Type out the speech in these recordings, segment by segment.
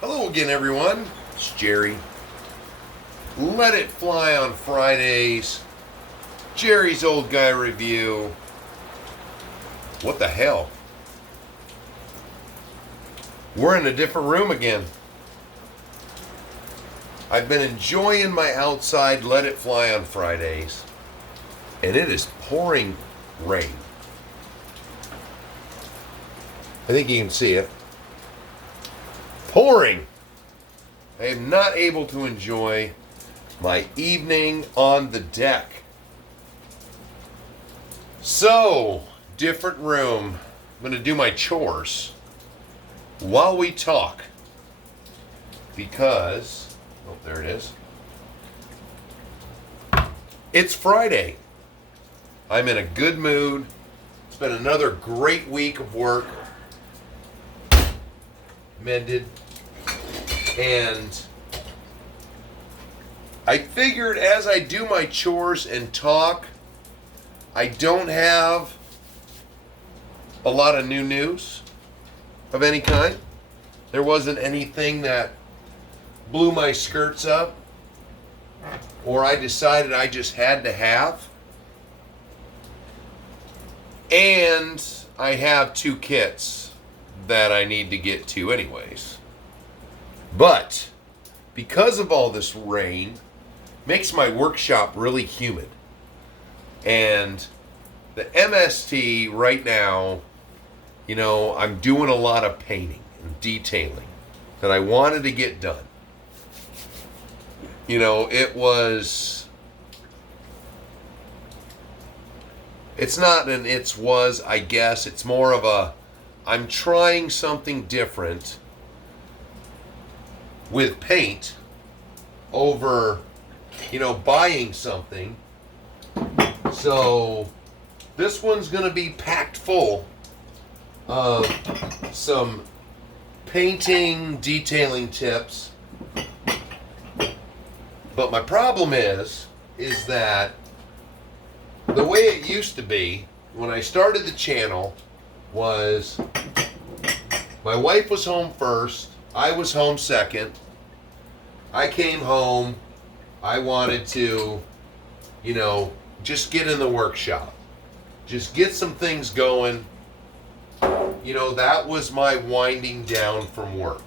Hello again, everyone. It's Jerry. Let it fly on Fridays. Jerry's Old Guy Review. What the hell? We're in a different room again. I've been enjoying my outside Let It Fly on Fridays, and it is pouring rain. I think you can see it. Pouring. I am not able to enjoy my evening on the deck. So, different room. I'm going to do my chores while we talk. Because, oh, there it is. It's Friday. I'm in a good mood. It's been another great week of work. Mended. And I figured as I do my chores and talk, I don't have a lot of new news of any kind. There wasn't anything that blew my skirts up or I decided I just had to have. And I have 2 kits that I need to get to anyways. But because of all this rain, makes my workshop really humid. And the MST right now, I'm doing a lot of painting and detailing that I wanted to get done. I guess. It's more of I'm trying something different with paint over, buying something. So this one's going to be packed full of some painting, detailing tips. But my problem is that the way it used to be when I started the channel was my wife was home first, I was home second. I came home, I wanted to, just get in the workshop. Just get some things going. That was my winding down from work.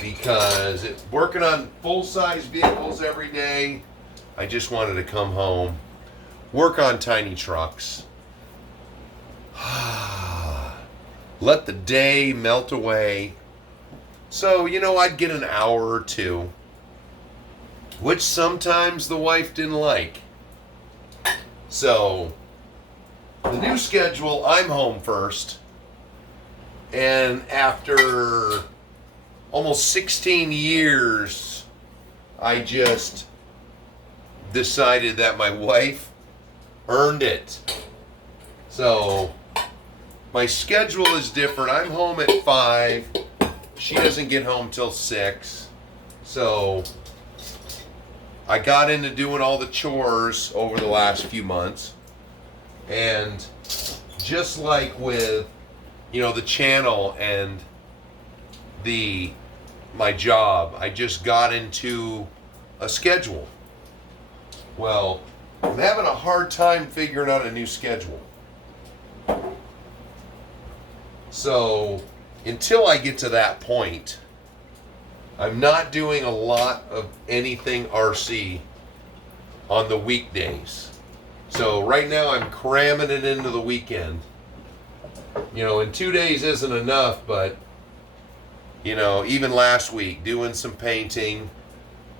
Because working on full-size vehicles every day, I just wanted to come home, work on tiny trucks, let the day melt away. So, I'd get an hour or 2, which sometimes the wife didn't like. So, the new schedule, I'm home first. And after almost 16 years, I just decided that my wife earned it. So, my schedule is different. I'm home at 5. She doesn't get home till 6. So, I got into doing all the chores over the last few months. And just like with, the channel and my job, I just got into a schedule. Well, I'm having a hard time figuring out a new schedule. So, until I get to that point, I'm not doing a lot of anything RC on the weekdays. So right now I'm cramming it into the weekend. And 2 days isn't enough, but, even last week, doing some painting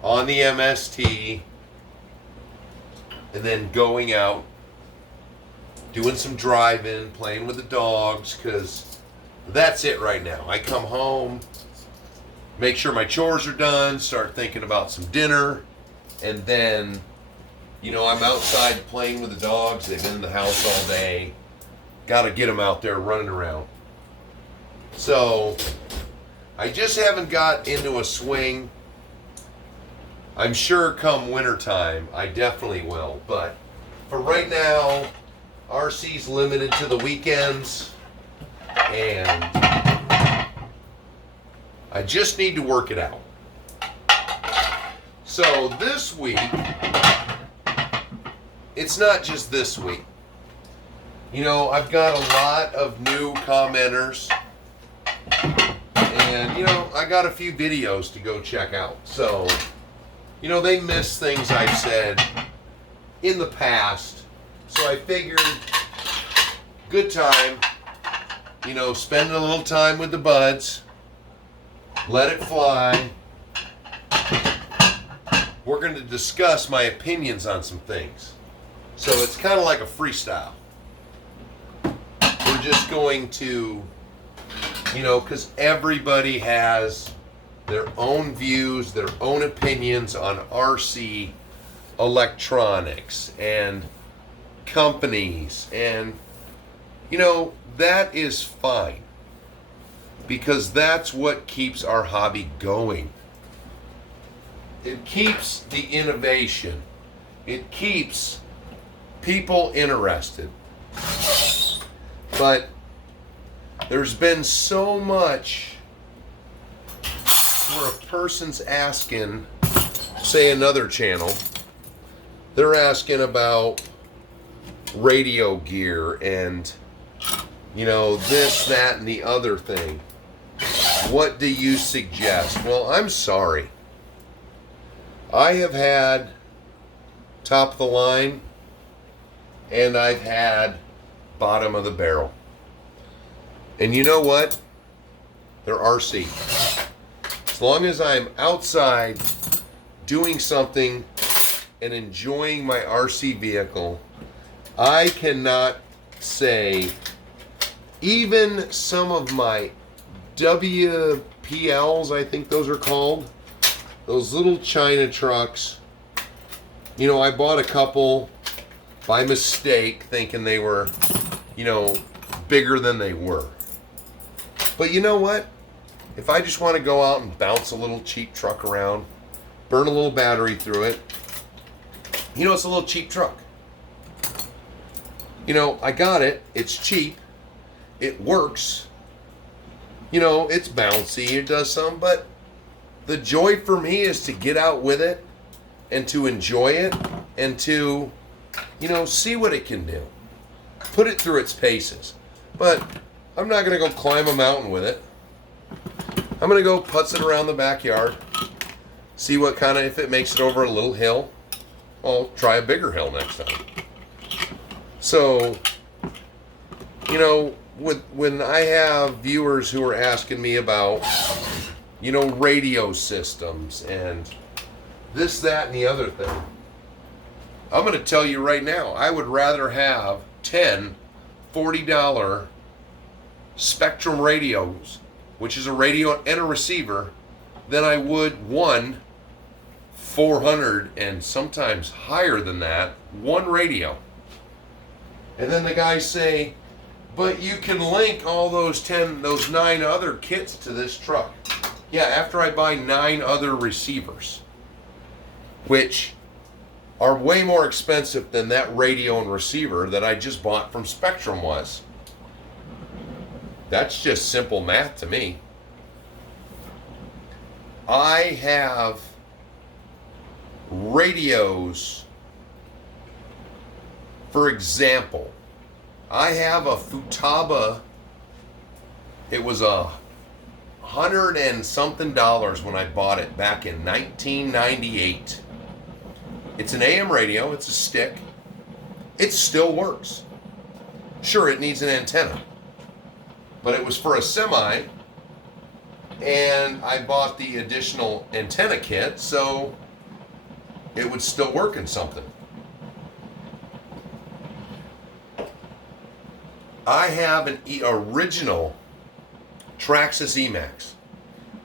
on the MST, and then going out, doing some driving, playing with the dogs, because that's it right now. I come home, make sure my chores are done, start thinking about some dinner, and then, I'm outside playing with the dogs. They've been in the house all day. Got to get them out there running around. So, I just haven't got into a swing. I'm sure come wintertime, I definitely will. But for right now, RC's limited to the weekends. And I just need to work it out. So this week, it's not just this week. You know, I've got a lot of new commenters. And, you know, I got a few videos to go check out. So, you know, they miss things I've said in the past. So I figured, good time, you know, spending a little time with the buds. Let it fly. We're going to discuss my opinions on some things. So it's kind of like a freestyle. We're just going to, you know, because everybody has their own views, their own opinions on RC electronics and companies. And, you know, that is fine. Because that's what keeps our hobby going. It keeps the innovation. It keeps people interested. But there's been so much where a person's asking, say another channel, they're asking about radio gear and, you know, this, that, and the other thing. What do you suggest? Well, I'm sorry. I have had top of the line and I've had bottom of the barrel. And you know what? They're RC. As long as I'm outside doing something and enjoying my RC vehicle, I cannot say, even some of my WPLs, I think those are called, those little China trucks, you know, I bought a couple by mistake thinking they were, you know, bigger than they were. But you know what? If I just want to go out and bounce a little cheap truck around, burn a little battery through it, you know, it's a little cheap truck. You know, I got it. It's cheap. It works. You know, it's bouncy. It does some. But the joy for me is to get out with it and to enjoy it and to, you know, see what it can do. Put it through its paces. But I'm not going to go climb a mountain with it. I'm going to go putz it around the backyard. See what kind of, if it makes it over a little hill, I'll try a bigger hill next time. So, you know, when I have viewers who are asking me about, you know, radio systems and this, that, and the other thing, I'm going to tell you right now, I would rather have 10 $40 Spectrum radios, which is a radio and a receiver, than I would one 400 and sometimes higher than that, one radio. And then the guys say, but you can link all those 9 other kits to this truck. Yeah, after I buy 9 other receivers, which are way more expensive than that radio and receiver that I just bought from Spectrum was. That's just simple math to me. I have radios. For example, I have a Futaba. It was $100 and something when I bought it back in 1998. It's an AM radio. It's a stick. It still works. Sure, it needs an antenna. But it was for a semi, and I bought the additional antenna kit, so it would still work in something. I have an original Traxxas Emax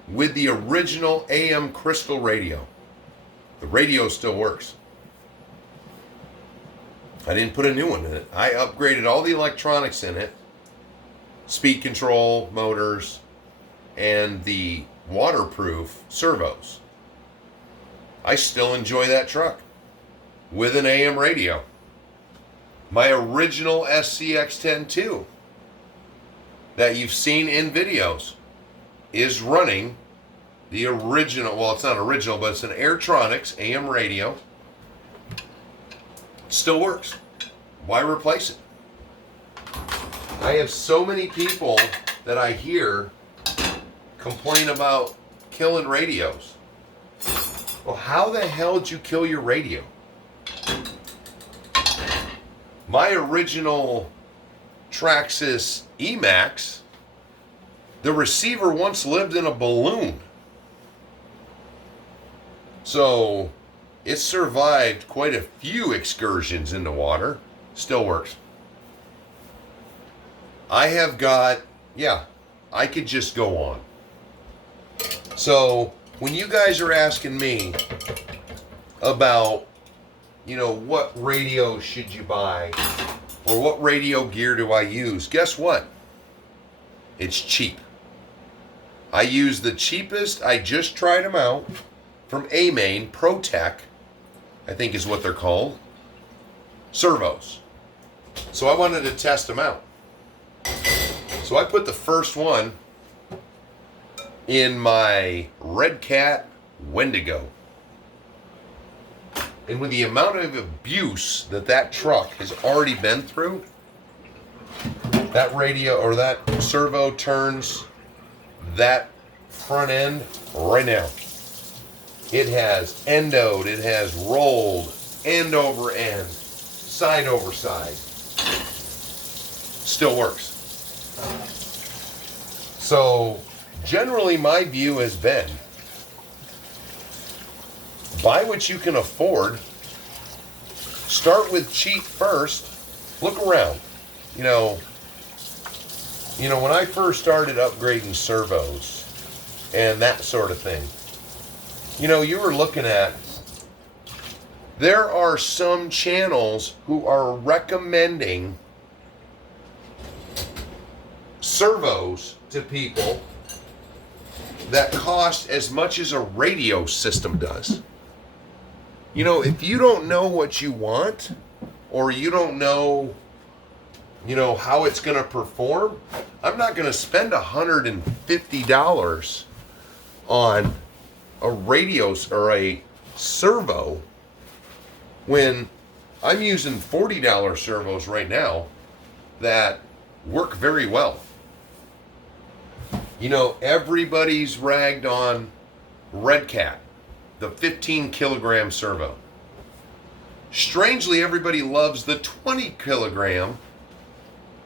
with the original AM crystal radio. The radio still works. I didn't put a new one in it. I upgraded all the electronics in it. Speed control, motors, and the waterproof servos. I still enjoy that truck with an AM radio. My original SCX-10 that you've seen in videos is running the original, well, it's not original, but it's an Airtronics AM radio. Still works. Why replace it? I have so many people that I hear complain about killing radios. Well, how the hell did you kill your radio? My original Traxxas Emax, the receiver once lived in a balloon. So it survived quite a few excursions into water. Still works. I have got, yeah, I could just go on. So when you guys are asking me about, you know, what radio should you buy or what radio gear do I use, guess what? It's cheap. I use the cheapest, I just tried them out, from A-Main, ProTech, I think is what they're called, servos. So I wanted to test them out. So I put the first one in my Red Cat Wendigo. And with the amount of abuse that truck has already been through, that radio or that servo turns that front end right now. It has endoed, it has rolled, end over end, side over side. Still works. So generally my view has been, buy what you can afford, start with cheap first, look around. You know, when I first started upgrading servos and that sort of thing, you were looking at, there are some channels who are recommending servos to people that cost as much as a radio system does. If you don't know what you want, or you don't know, how it's going to perform, I'm not going to spend $150 on a radio or a servo when I'm using $40 servos right now that work very well. Everybody's ragged on Red Cat, the 15 kilogram servo. Strangely, everybody loves the 20 kilogram,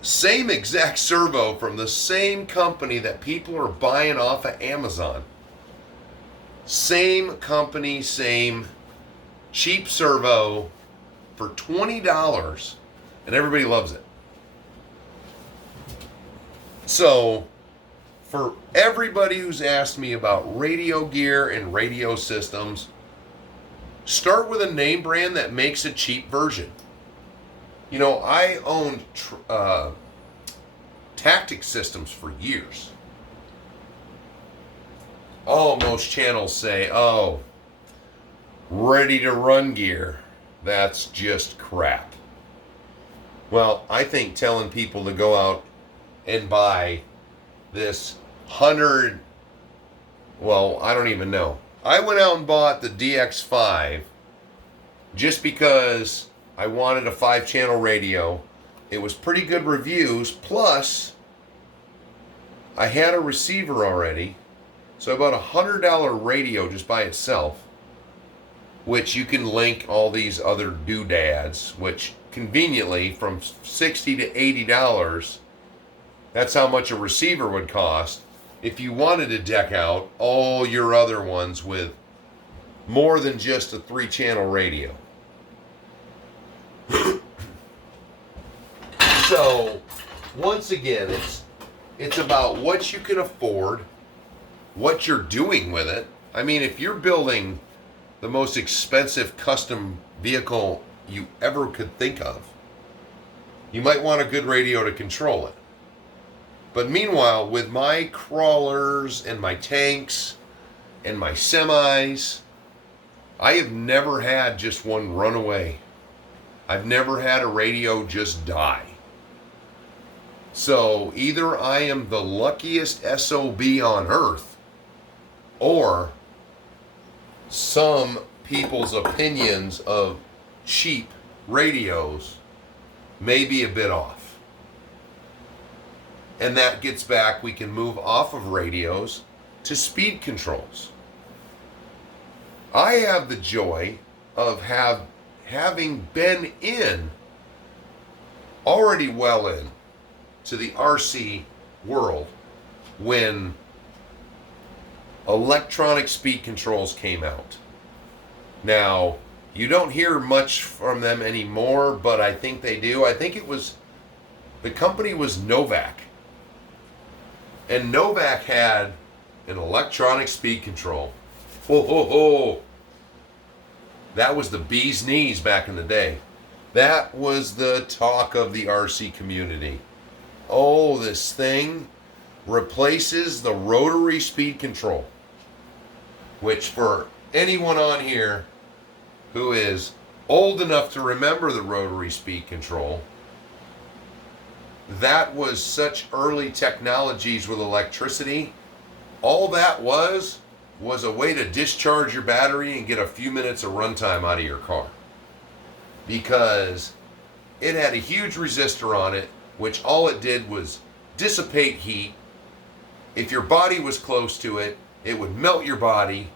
same exact servo from the same company that people are buying off of Amazon. Same company, same cheap servo for $20, and everybody loves it. So, for everybody who's asked me about radio gear and radio systems, start with a name brand that makes a cheap version. I owned Tactic Systems for years. Oh, most channels say, ready to run gear. That's just crap. Well, I think telling people to go out and buy this I don't even know. I went out and bought the DX5 just because I wanted a 5-channel radio. It was pretty good reviews, plus I had a receiver already. So I bought a $100 radio just by itself, which you can link all these other doodads, which conveniently from $60 to $80, that's how much a receiver would cost if you wanted to deck out all your other ones with more than just a 3-channel radio. So, once again, it's about what you can afford, what you're doing with it. I mean, if you're building the most expensive custom vehicle you ever could think of, you might want a good radio to control it. But meanwhile, with my crawlers and my tanks and my semis, I have never had just one run away. I've never had a radio just die. So either I am the luckiest SOB on earth, or some people's opinions of cheap radios may be a bit off. And that gets back, we can move off of radios to speed controls. I have the joy of having been already well in to the RC world when electronic speed controls came out. Now, you don't hear much from them anymore, but I think they do. I think the company was Novak. And Novak had an electronic speed control. Ho, ho, ho. That was the bee's knees back in the day. That was the talk of the RC community. Oh, this thing replaces the rotary speed control. Which, for anyone on here who is old enough to remember the rotary speed control, that was such early technologies with electricity. All that was a way to discharge your battery and get a few minutes of runtime out of your car. Because it had a huge resistor on it, which all it did was dissipate heat. If your body was close to it, it would melt your body.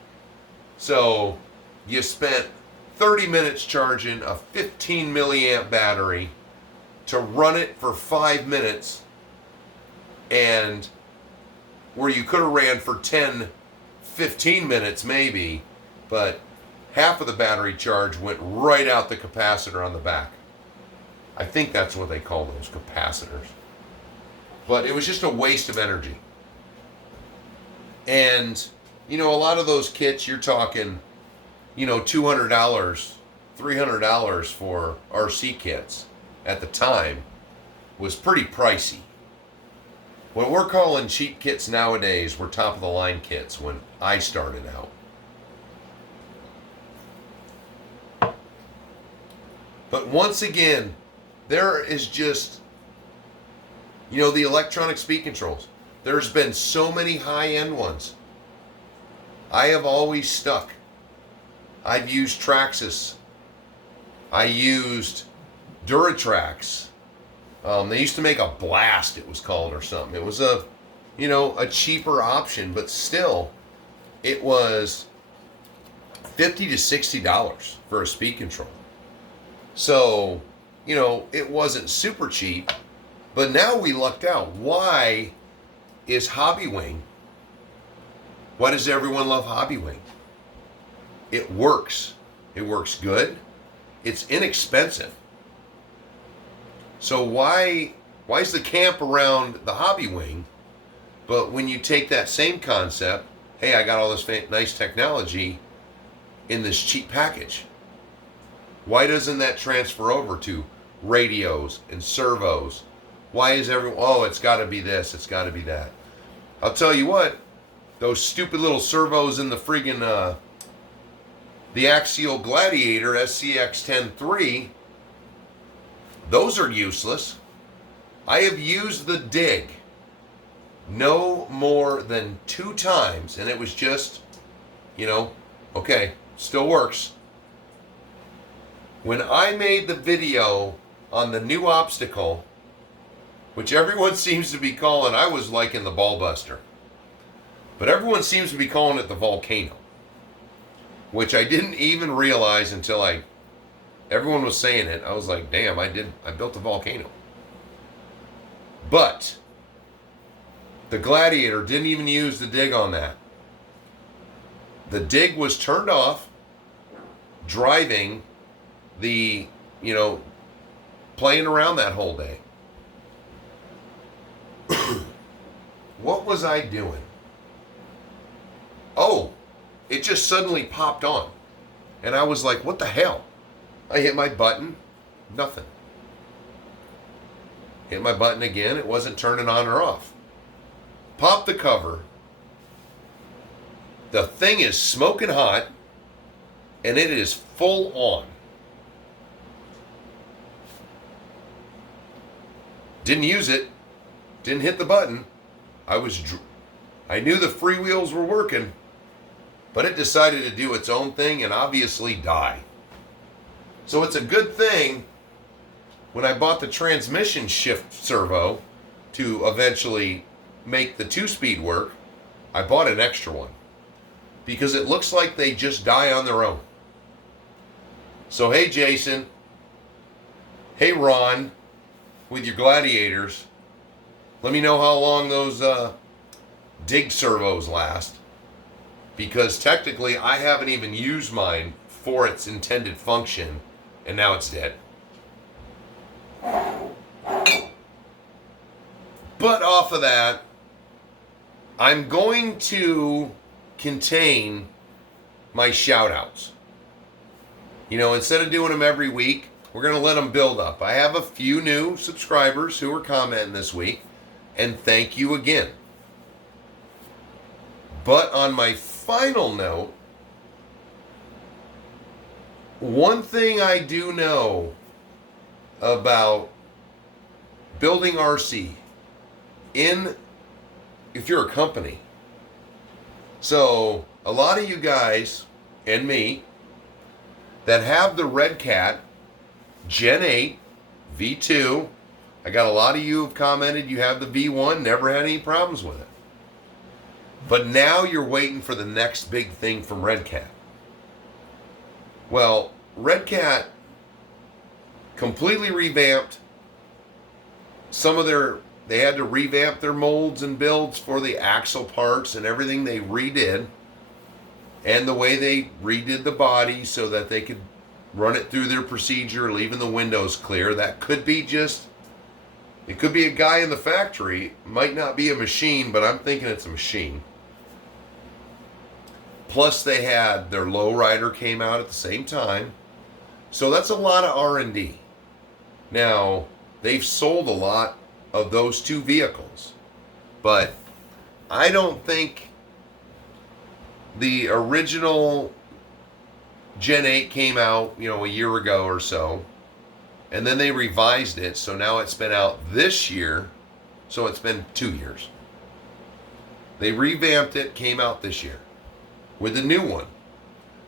So you spent 30 minutes charging a 15 milliamp battery to run it for 5 minutes, and where you could have ran for 10, 15 minutes maybe, but half of the battery charge went right out the capacitor on the back. I think that's what they call those, capacitors. But it was just a waste of energy. And, a lot of those kits, you're talking, $200, $300 for RC kits at the time was pretty pricey. What we're calling cheap kits nowadays were top of the line kits when I started out. But once again, there is just, the electronic speed controls. There's been so many high-end ones. I have always stuck. I've used Traxxas. I used Duratrax. They used to make a Blast, it was called, or something. It was a cheaper option, but still, it was $50 to $60 for a speed control. So, it wasn't super cheap, but now we lucked out. Why is Hobbywing? Why does everyone love Hobbywing? It works. It works good. It's inexpensive. So why is the camp around the Hobbywing? But when you take that same concept, hey, I got all this nice technology in this cheap package. Why doesn't that transfer over to radios and servos? Why is everyone, it's got to be this, it's got to be that. I'll tell you what, those stupid little servos in the friggin' the Axial Gladiator SCX-10-3, those are useless. I have used the Dig no more than 2 times, and it was just, okay, still works. When I made the video on the new obstacle, which everyone seems to be calling, I was liking the Ball Buster, but everyone seems to be calling it the Volcano, which I didn't even realize until everyone was saying it. I was like, damn, I built a Volcano. But the Gladiator didn't even use the Dig on that. The Dig was turned off, driving the, playing around that whole day. What was I doing? Oh, it just suddenly popped on. And I was like, what the hell? I hit my button, nothing. Hit my button again, it wasn't turning on or off. Pop the cover. The thing is smoking hot, and it is full on. Didn't use it, didn't hit the button. I knew the freewheels were working, But it decided to do its own thing and obviously die. So it's a good thing when I bought the transmission shift servo to eventually make the 2-speed work, I bought an extra one. Because it looks like they just die on their own. So hey Jason, hey Ron, with your gladiators, let me know how long those dig servos last. Because technically I haven't even used mine for its intended function, and now it's dead. But off of that, I'm going to contain my shout-outs. You know, instead of doing them every week, we're going to let them build up. I have a few new subscribers who are commenting this week, and thank you again. But on my final note, one thing I do know about building RC if you're a company. So a lot of you guys and me that have the Red Cat Gen 8 V2, I got a lot of you have commented you have the V1, never had any problems with it. But now you're waiting for the next big thing from Red Cat. Well, Red Cat completely revamped they had to revamp their molds and builds for the axle parts and everything they redid. And the way they redid the body so that they could run it through their procedure, leaving the windows clear. That could be it could be a guy in the factory. Might not be a machine, but I'm thinking it's a machine. Plus they had their lowrider came out at the same time. So that's a lot of R&D. Now, they've sold a lot of those two vehicles, but I don't think the original Gen 8 came out, a year ago or so, and then they revised it, so now it's been out this year, so it's been 2 years. They revamped it, came out this year with a new one.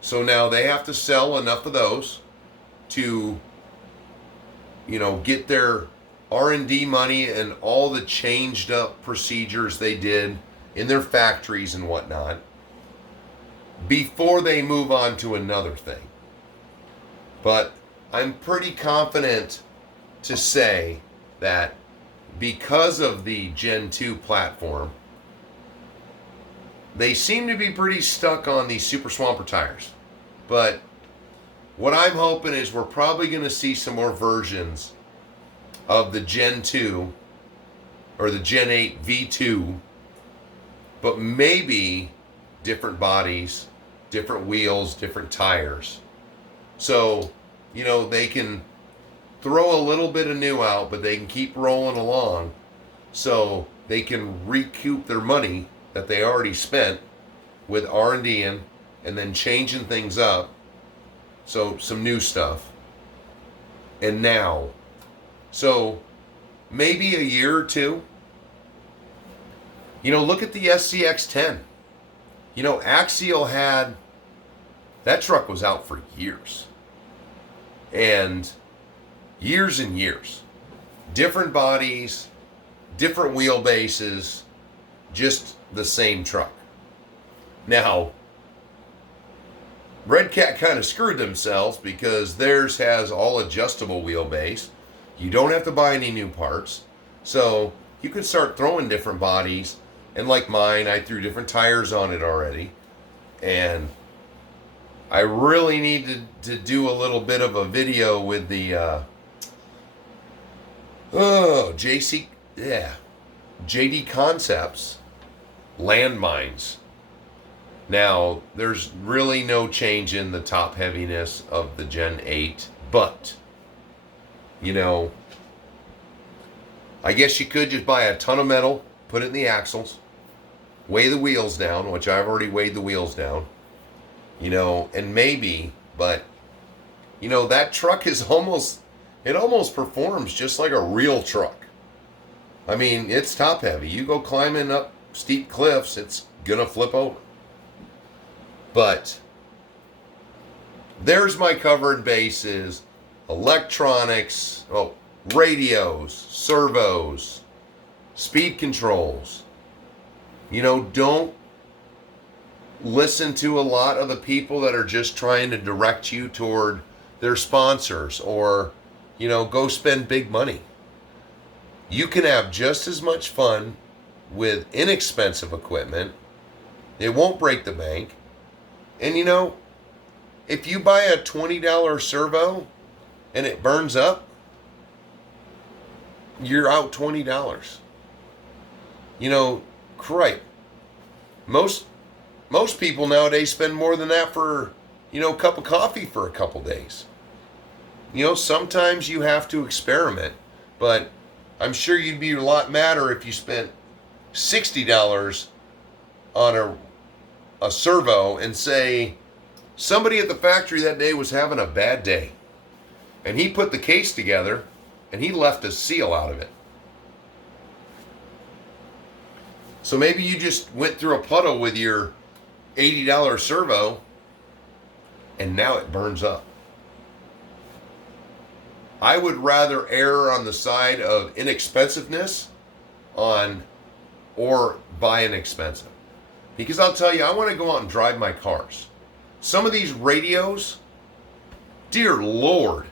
So now they have to sell enough of those to, get their R&D money and all the changed up procedures they did in their factories and whatnot before they move on to another thing. But I'm pretty confident to say that because of the Gen 2 platform, they seem to be pretty stuck on these Super Swamper tires. But what I'm hoping is we're probably going to see some more versions of the Gen 2 or the Gen 8 V2, but maybe different bodies, different wheels, different tires. So, they can throw a little bit of new out, but they can keep rolling along so they can recoup their money that they already spent with R&D and then changing things up. So some new stuff. And now, so maybe a year or two, look at the SCX-10. Axial had, that truck was out for years. And years. Different bodies, different wheelbases, just the same truck. Now, Red Cat kind of screwed themselves because theirs has all adjustable wheelbase. You don't have to buy any new parts. So you can start throwing different bodies. And like mine, I threw different tires on it already. And I really need to do a little bit of a video with the JD Concepts landmines. Now, there's really no change in the top heaviness of the Gen 8, but, I guess you could just buy a ton of metal, put it in the axles, weigh the wheels down, which I've already weighed the wheels down, and maybe, but, that truck is almost performs just like a real truck. I mean, it's top heavy. You go climbing up steep cliffs, it's gonna flip over. But there's my covered bases: electronics, radios, servos, speed controls. Don't listen to a lot of the people that are just trying to direct you toward their sponsors, or, go spend big money. You can have just as much fun with inexpensive equipment. It won't break the bank. And if you buy a $20 servo and it burns up, you're out $20. Crap. Most people nowadays spend more than that for, a cup of coffee for a couple days. Sometimes you have to experiment, but I'm sure you'd be a lot madder if you spent $60 on a servo and say somebody at the factory that day was having a bad day and he put the case together and he left a seal out of it. So maybe you just went through a puddle with your $80 servo and now it burns up. I would rather err on the side of inexpensiveness or buy inexpensive. Because I'll tell you, I want to go out and drive my cars. Some of these radios, dear Lord,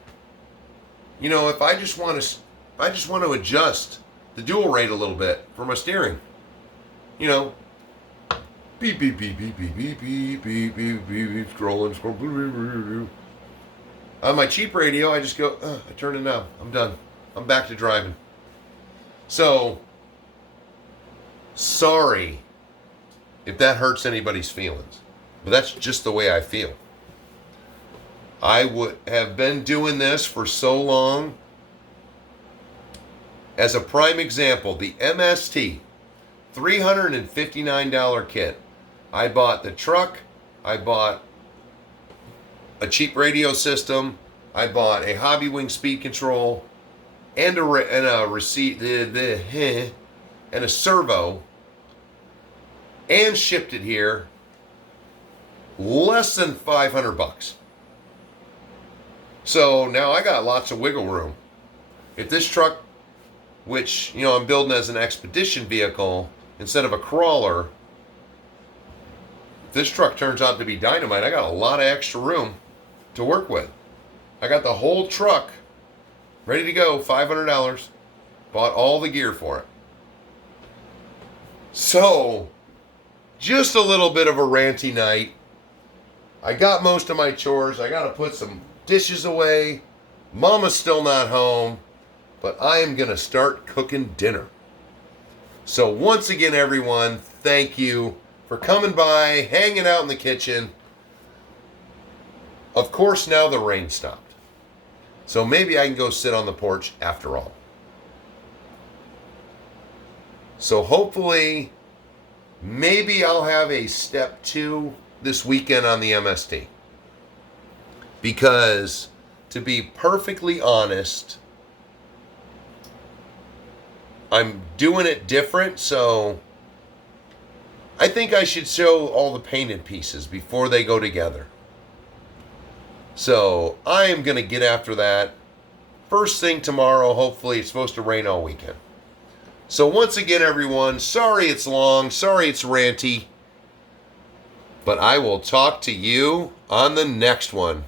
if I just want to adjust the dual rate a little bit for my steering, beep beep beep beep beep beep beep beep beep beep, scrolling. On my cheap radio, I just go, I turn it down. I'm done. I'm back to driving. So, sorry if that hurts anybody's feelings, but that's just the way I feel. I would have been doing this for so long. As a prime example, the MST, $359 kit. I bought the truck. I bought a cheap radio system. I bought a Hobby Wing speed control and a receipt and a servo, and shipped it here less than $500. So now I got lots of wiggle room. If this truck, which I'm building as an expedition vehicle instead of a crawler, if this truck turns out to be dynamite, I got a lot of extra room to work with. I got the whole truck ready to go, $500. Bought all the gear for it. So, just a little bit of a ranty night. I got most of my chores. I got to put some dishes away. Mama's still not home, but I am going to start cooking dinner. So once again, everyone, thank you for coming by, hanging out in the kitchen. Of course, now the rain stopped. So maybe I can go sit on the porch after all. So hopefully, maybe I'll have a step 2 this weekend on the MST. Because, to be perfectly honest, I'm doing it different, so I think I should show all the painted pieces before they go together. So I am going to get after that first thing tomorrow. Hopefully it's supposed to rain all weekend. So once again, everyone, sorry it's long, sorry it's ranty, but I will talk to you on the next one.